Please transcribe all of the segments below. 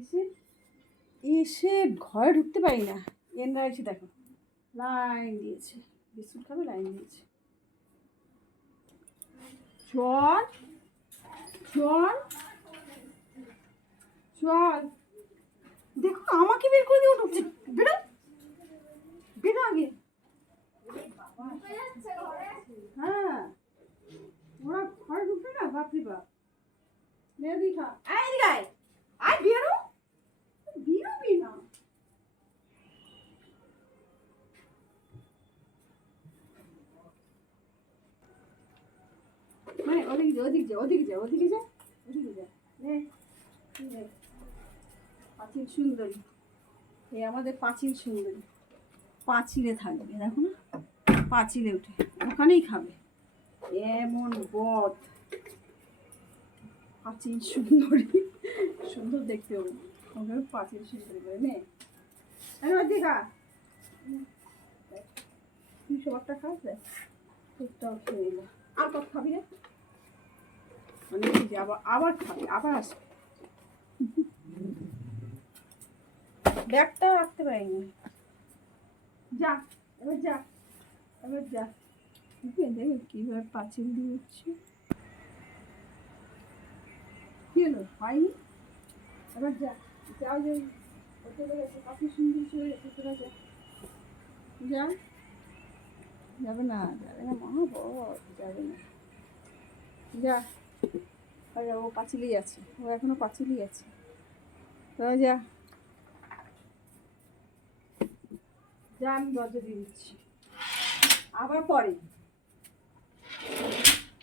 এসে এসে ঘরে ঢুকতে পারি না। এনরা এসে দেখো, লাইন দিয়েছে, বিস্কুট খাবে, লাইন দিয়েছে। চল চল চল। দেখো, আমাকে বের করে দিয়ে ঢুকছে। বেরো বেরো আগে। হ্যাঁ ওরা ঘরে ঢুকবে না? বাপরে বাপ। দিঘা আয় আয়। আয়, বেরো। ওদিকে যা ওদিকে যা ওদিকে যা ওদিকে যা। পাঁচিল সুন্দরী। এই আমাদের পাঁচিল সুন্দরী। পাঁচিলে থাকবে, দেখো না? পাঁচিলে উঠে, ওখানেই খাবে। এমন বদ। পাঁচিল সুন্দরী। সুন্দর দেখতে ওকে, পাঁচিল সুন্দরী করে নে। দেখা তুই সবারটা খাস, দেখ। আর কত খাবি রে? যে আবার আবার খাবি আবার আসবে। ব্যাগটাও রাখতে পারিনি। যা এবার যা এবার যা। দেখে কীভাবে পাঁচিল দিয়ে উঠছে। কি হলো হয়নি? এবার যা যাও যে হোটেলে গেছে কত সুন্দর চলে গেছে তোরা যা যা যাবে না যাবে না মা বড় যাবে না। যা। আরে ও পাঁচিলেই আছে। ও এখনও পাঁচিলেই আছে। যা। যা, আমি দরজা দিয়ে দিচ্ছি। আবার পরে।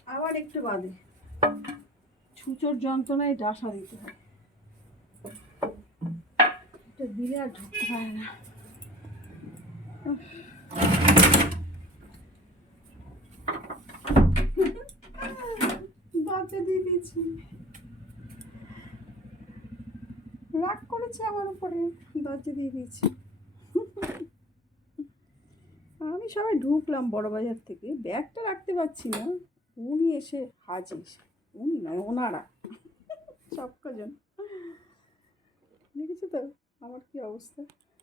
আবার একটু বাদে। ছুচোর যন্ত্রণায় ডাসা দিতে হয়। এটা দিলে আর ঢুকতে পারে না উফ। দরজা দিয়ে দিয়েছি। রাগ করেছে আমার উপরে, দরজা দিয়ে দিয়েছি। আমি সবাই ঢুকলাম বড় বাজার থেকে, ব্যাগটা রাখতে পারছি না। উনি এসে হাজির, উনি নয়, ওনারা। সব কজন দেখেছ তো আমার কি অবস্থা?